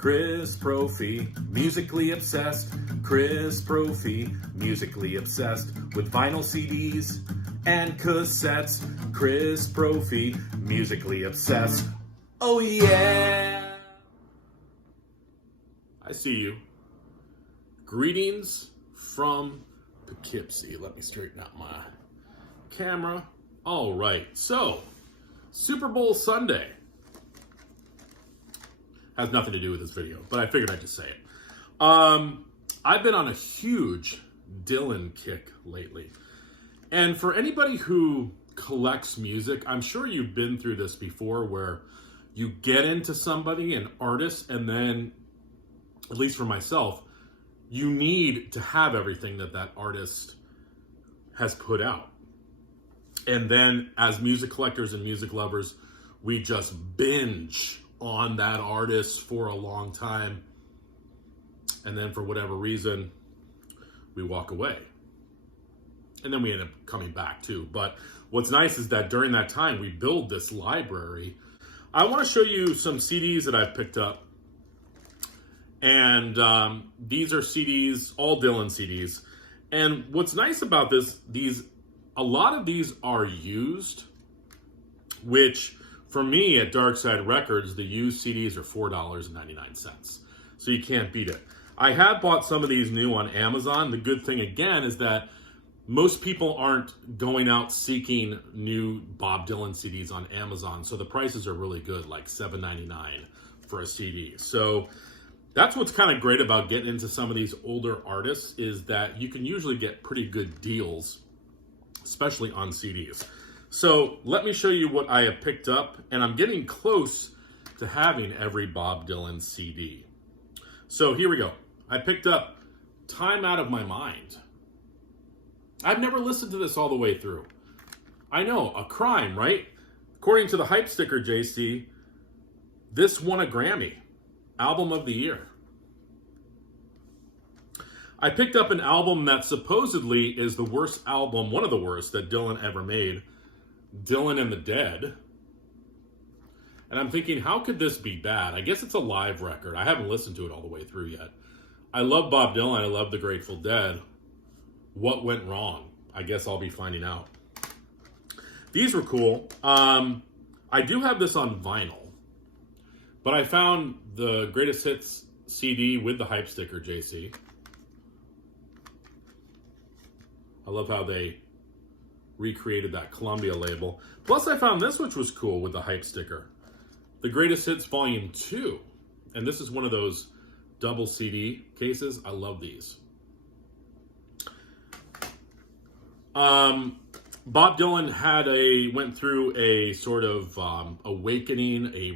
Chris Brophy, musically obsessed. Chris Brophy, musically obsessed with vinyl CDs and cassettes. Chris Brophy, musically obsessed. Oh yeah! I see you. Greetings from Poughkeepsie. Let me straighten out my camera. All right, so Super Bowl Sunday. Has nothing to do with this video, but I figured I'd just say it. I've been on a huge Dylan kick lately. And for anybody who collects music, I'm sure you've been through this before where you get into somebody, an artist, and then, at least for myself, you need to have everything that artist has put out. And then as music collectors and music lovers, we just binge on that artist for a long time. And then for whatever reason, we walk away. And then we end up coming back too. But what's nice is that during that time, we build this library. I want to show you some CDs that I've picked up. And these are CDs, all Dylan CDs. And what's nice about this, a lot of these are used, which for me at Darkside Records, the used CDs are $4.99. So you can't beat it. I have bought some of these new on Amazon. The good thing again is that most people aren't going out seeking new Bob Dylan CDs on Amazon. So the prices are really good, like $7.99 for a CD. So that's what's kind of great about getting into some of these older artists is that you can usually get pretty good deals, especially on CDs. So let me show you what I have picked up, and I'm getting close to having every Bob Dylan CD. So here we go. I picked up Time Out of My Mind. I've never listened to this all the way through. I know, a crime, right? According to the Hype Sticker, JC, this won a Grammy, Album of the Year. I picked up an album that supposedly is the worst album, one of the worst that Dylan ever made, Dylan and the Dead. And I'm thinking, how could this be bad? I guess it's a live record. I haven't listened to it all the way through yet. I love Bob Dylan. I love the Grateful Dead. What went wrong? I guess I'll be finding out. These were cool. I do have this on vinyl, but I found the Greatest Hits CD with the Hype Sticker, JC. I love how they recreated that Columbia label. Plus I found this, which was cool with the Hype Sticker. The Greatest Hits Volume 2. And this is one of those double CD cases. I love these. Bob Dylan went through a sort of awakening, a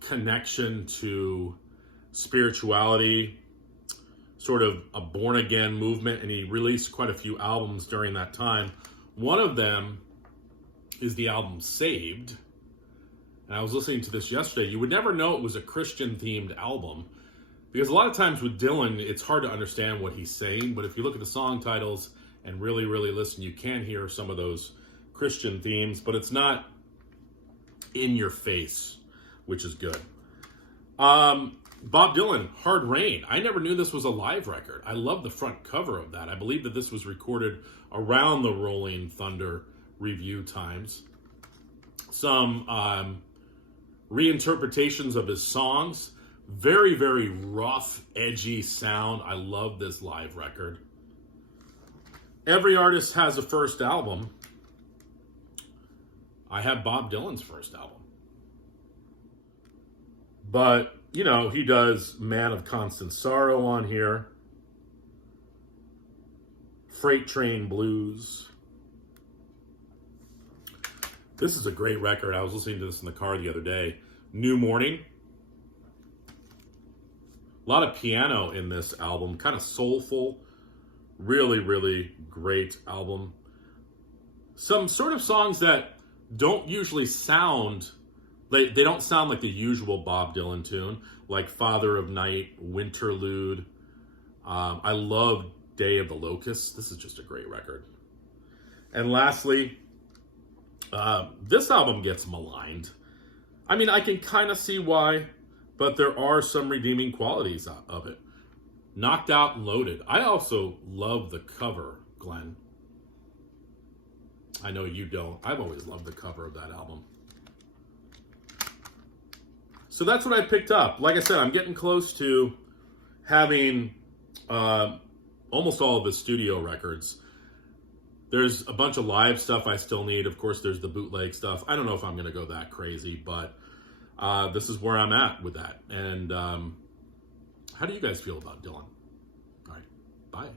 reconnection to spirituality, sort of a born-again movement, and he released quite a few albums during that time. One of them is the album Saved, and I was listening to this yesterday. You would never know it was a Christian-themed album, because a lot of times with Dylan, it's hard to understand what he's saying, but if you look at the song titles and really, really listen, you can hear some of those Christian themes, but it's not in your face, which is good. Bob Dylan, Hard Rain. I never knew this was a live record. I love the front cover of that. I believe that this was recorded around the Rolling Thunder review times. Some reinterpretations of his songs. Very, very rough, edgy sound. I love this live record. Every artist has a first album. I have Bob Dylan's first album. But you know, he does Man of Constant Sorrow on here. Freight Train Blues. This is a great record. I was listening to this in the car the other day. New Morning. A lot of piano in this album. Kind of soulful. Really, really great album. Some sort of songs that don't usually sound... They don't sound like the usual Bob Dylan tune, like Father of Night, Winterlude. I love Day of the Locusts. This is just a great record. And lastly, this album gets maligned. I mean, I can kind of see why, but there are some redeeming qualities of it. Knocked Out and Loaded. I also love the cover, Glenn. I know you don't. I've always loved the cover of that album. So that's what I picked up. Like I said, I'm getting close to having almost all of his studio records. There's a bunch of live stuff I still need. Of course, there's the bootleg stuff. I don't know if I'm going to go that crazy, but this is where I'm at with that. And how do you guys feel about Dylan? All right, bye.